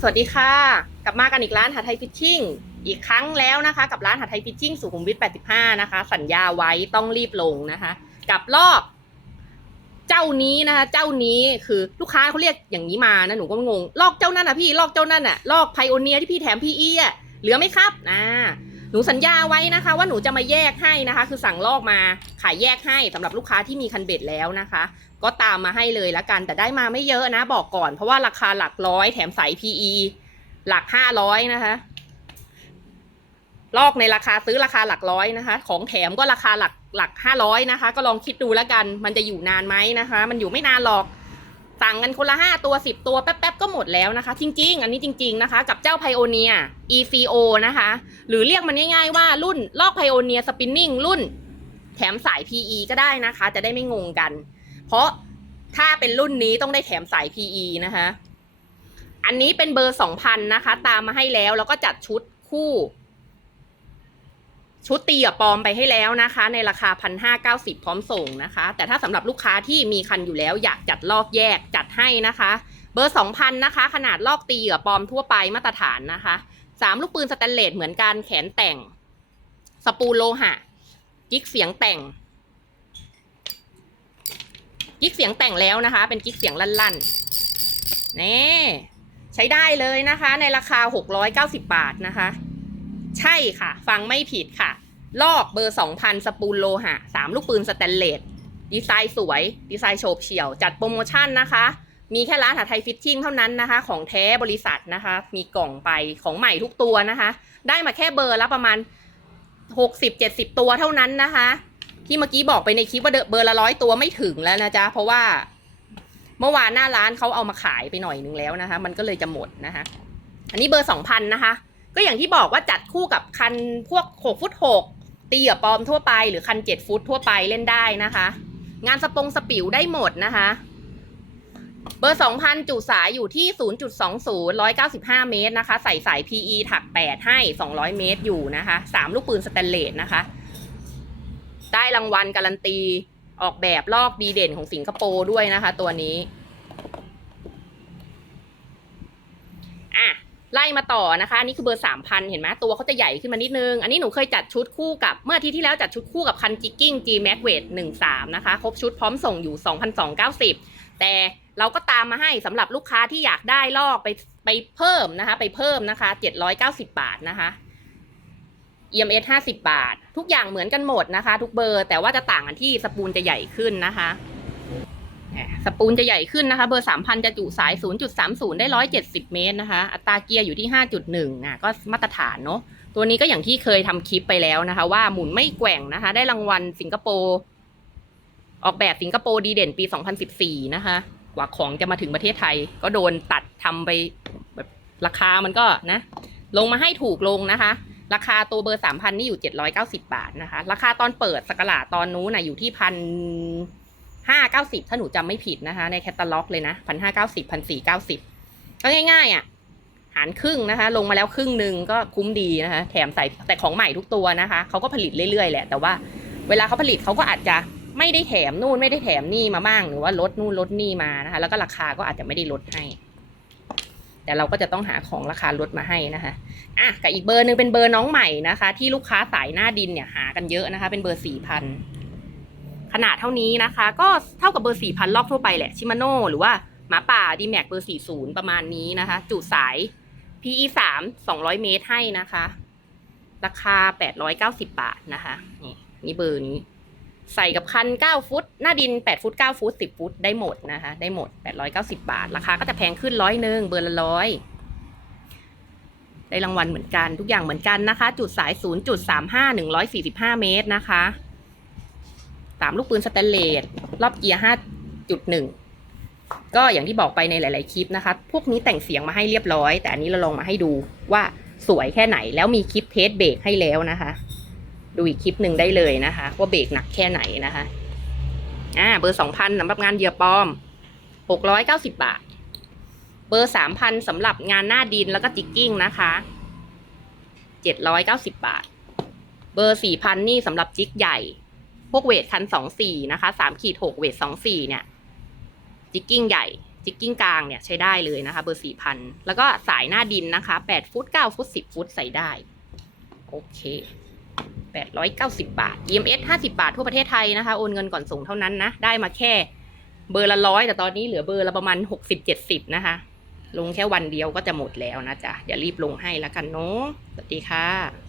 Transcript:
สวัสดีค่ะ กลับมากันอีกร้านหาไทยฟิชชิ่งอีกครั้งแล้วนะคะ กับร้านหาไทยฟิชชิ่งสุขุมวิท 85 นะคะ สัญญาไว้ต้องรีบลงนะคะ กับลอกเจ้านี้นะคะ เจ้านี้คือลูกค้าเขาเรียกอย่างนี้มานะหนูก็งง ลอกเจ้านั่นอะพี่ลอกเจ้านั่นอะลอกไพโอเนียที่พี่แถมพี่อีอะเหลือไหมครับอ่า หนูสัญญาไว้นะคะ ว่าหนูจะมาแยกให้นะคะ คือสั่งลอกมาขายแยกให้สำหรับลูกค้าที่มีคันเบ็ดแล้วนะคะ ก็ตามมาให้เลยละกัน แต่ได้มาไม่เยอะนะบอกก่อน เพราะว่าราคาหลักร้อยแถมใสาย PE หลักห้าร้อยนะคะ ลอกในราคาซื้อราคาหลักร้อยนะคะ ของแถมก็ราคาหลักหลักห้าร้อยนะคะ ก็ลองคิดดูแล้วกัน มันจะอยู่นานไหมนะคะ มันอยู่ไม่นานหรอก สั่งกันคนละห้าตัวสิบตัวแป๊บๆก็หมดแล้วนะคะ จริง ๆ อันนี้จริง ๆนะคะ กับเจ้าไพโอเนีย ECO นะคะ หรือเรียกมันง่ายๆว่ารุ่นลอกไพโอเนียสปินนิ่งรุ่นแถมสาย PE ก็ได้นะคะ จะได้ไม่งงกัน เพราะถ้าเป็นรุ่นนี้ต้องได้แถมสาย PE นะคะ อันนี้เป็นเบอร์ 2,000 นะคะ ตามมาให้แล้วแล้วก็จัดชุดคู่ ชุดตีกับปลอมไปให้แล้วนะคะ ในราคา 1,590 พร้อมส่งนะคะ แต่ถ้าสำหรับลูกค้าที่มีคันอยู่แล้วอยากจัดลอกแยกจัดให้นะคะ เบอร์ 2,000 นะคะ ขนาดลอกตีกับปลอมทั่วไปมาตรฐานนะคะสามลูกปืนสแตนเลสเหมือนกันแขนแต่ง สปูลโลหะกิ๊กเสียงแต่ง กิ๊กเสียงแต่งแล้วนะคะ เป็นกิ๊กเสียงลั่นๆนี่ใช้ได้เลยนะคะ ในราคา 690 บาทนะคะ ใช่ค่ะ ฟังไม่ผิดค่ะ ลอกเบอร์ 2,000 สปูลโลหะ 3 ลูกปืนสแตนเลส ดีไซน์สวย ดีไซน์โฉบเฉี่ยว จัดโปรโมชั่นนะคะ มีแค่ร้านหาไทยฟิตชิ่งเท่านั้นนะคะ ของแท้บริษัทนะคะ มีกล่องไปของใหม่ทุกตัวนะคะ ได้มาแค่เบอร์ละประมาณ 60-70 ตัวเท่านั้นนะคะ ที่เมื่อกี้บอกไปในคลิปว่าเบอร์ละร้อยตัวไม่ถึงแล้วนะจ๊ะ เพราะว่าเมื่อวานหน้าร้านเขาเอามาขายไปหน่อยนึงแล้วนะคะ มันก็เลยจะหมดนะคะ อันนี้เบอร์สองพันนะคะ ก็อย่างที่บอกว่าจัดคู่กับคันพวกหกฟุตหกตีกับปลอมทั่วไป หรือคันเจ็ดฟุตทั่วไปเล่นได้นะคะ งานสปงสปิวได้หมดนะคะ เบอร์สองพันจุสายอยู่ที่ศูนย์จุดสองศูนย์ร้อยเก้าสิบห้าเมตรนะคะ ใส่สาย PE ถักแปดให้สองร้อยเมตรอยู่นะคะสามลูกปืนสแตนเลสนะคะ ได้รางวัลการันตีออกแบบลอกดีเด่นของสิงคโปร์ด้วยนะคะ ตัวนี้ อะ ไล่มาต่อนะคะอันนี่คือเบอร์สามพันเห็นไหมตัวเขาจะใหญ่ขึ้นมานิดนึง อันนี้หนูเคยจัดชุดคู่กับเมื่ออาทิตย์ที่แล้วจัดชุดคู่กับคันจิกกิ้ง G Max Weight 13 นะคะ ครบชุดพร้อมส่งอยู่ 2,290 แต่เราก็ตามมาให้สำหรับลูกค้าที่อยากได้ลอกไปไปเพิ่มนะคะ ไปเพิ่มนะคะ 790 บาทนะคะ EMS 50 บาท ทุกอย่างเหมือนกันหมดนะคะ ทุกเบอร์แต่ว่าจะต่างกันที่สปูลจะใหญ่ขึ้นนะคะ สปูลจะใหญ่ขึ้นนะคะ เบอร์ 3,000 จะจุสาย 0.30 ได้ 170 เมตรนะคะ อัตราเกียร์อยู่ที่ 5.1อะก็มาตรฐานเนาะตัวนี้ก็อย่างที่เคยทำคลิปไปแล้วนะคะ ว่าหมุนไม่แกว่งนะคะ ได้รางวัลสิงคโปร์ออกแบบสิงคโปร์ดีเด่นปี 2014 นะคะ กว่าของจะมาถึงประเทศไทย ก็โดนตัดทำไปแบบราคามันก็นะ ลงมาให้ถูกลงนะคะ ราคาตัวเบอร์สามพันนี่อยู่เจ็ดร้อยเก้าสิบาทนะคะ ราคาตอนเปิดสกราตอนนู้นนะอยู่ที่พัน ห้าเก้าสิบถ้าหนูจำไม่ผิดนะคะ ในแคตตาล็อกเลยนะพันห้าเก้าสิบพันสี่เก้าสิบก็ง่ายๆอะ หารครึ่งนะคะ ลงมาแล้วครึ่งหนึ่งก็คุ้มดีนะคะ แถมใส่แต่ของใหม่ทุกตัวนะคะ เขาก็ผลิตเรื่อยๆแหละ แต่ว่าเวลาเขาผลิตเขาก็อาจจะไม่ได้แถมนู่นไม่ได้แถมนี่มาบ้าง หรือว่าลดนู่นลดนี่มานะคะ แล้วก็ราคาก็อาจจะไม่ได้ลดให้ แต่เราก็จะต้องหาของราคาลดมาให้นะคะอะกับอีกเบอร์หนึ่งเป็นเบอร์น้องใหม่นะคะ ที่ลูกค้าสายหน้าดินเนี่ยหากันเยอะนะคะ เป็นเบอร์สี่พัน นาดเท่านี้นะคะ ก็เท่ากับเบอร์สี่พันลอกทั่วไปแหละชิมาโน่หรือว่าหมาป่าดีแม็กเบอร์สี่ศูนย์ประมาณนี้นะคะ จุสาย PE สามสองร้อยเมตรให้นะคะ ราคาแปดร้อยเก้าสิบบาทนะคะ นี่นี่เบอร์นี้ ใส่กับคัน9ฟุต หน้าดิน8ฟุต9ฟุต10ฟุตได้หมดนะคะ ได้หมด890บาท ราคาก็จะแพงขึ้นร้อยหนึ่งเบอร์ละร้อยได้รางวัลเหมือนกันทุกอย่างเหมือนกันนะคะ จุดสาย 0.35 145 เมตรนะคะ สามลูกปืนสแตนเลสรอบเกียร์5.1ก็อย่างที่บอกไปในหลาย ๆ คลิปนะคะ พวกนี้แต่งเสียงมาให้เรียบร้อย แต่อันนี้เราลองมาให้ดูว่าสวยแค่ไหนแล้วมีคลิปเทสเบรกให้แล้วนะคะ ดูอีกคลิปหนึ่งได้เลยนะคะ ว่าเบรกหนักแค่ไหนนะคะอ่าเบอร์สองพันสำหรับงานเหยื่อปลอมหกร้อยเก้าสิบบาท เบอร์สามพันสำหรับงานหน้าดินแล้วก็จิกกิ้งนะคะเจ็ดร้อยเก้าสิบบาท เบอร์สี่พันนี่สำหรับจิกใหญ่ พวกเวทคันสองสี่นะคะสามขีดหกเวทสองสี่เนี่ย จิกกิ้งใหญ่ จิกกิ้งกลางเนี่ยใช้ได้เลยนะคะ เบอร์สี่พันแล้วก็สายหน้าดินนะคะแปดฟุตเก้าฟุตสิบฟุตใส่ได้ โอเคแปดร้อยเก้าสิบบาท EMS ห้าสิบาททั่วประเทศไทยนะคะ โอนเงินก่อนส่งเท่านั้นนะ ได้มาแค่เบอร์ละร้อยแต่ตอนนี้เหลือเบอร์ละประมาณหกสิบเจ็ดสิบนะคะ ลงแค่วันเดียวก็จะหมดแล้วนะจ๊ะอย่ารีบลงให้แล้วกันเนาะสวัสดีค่ะ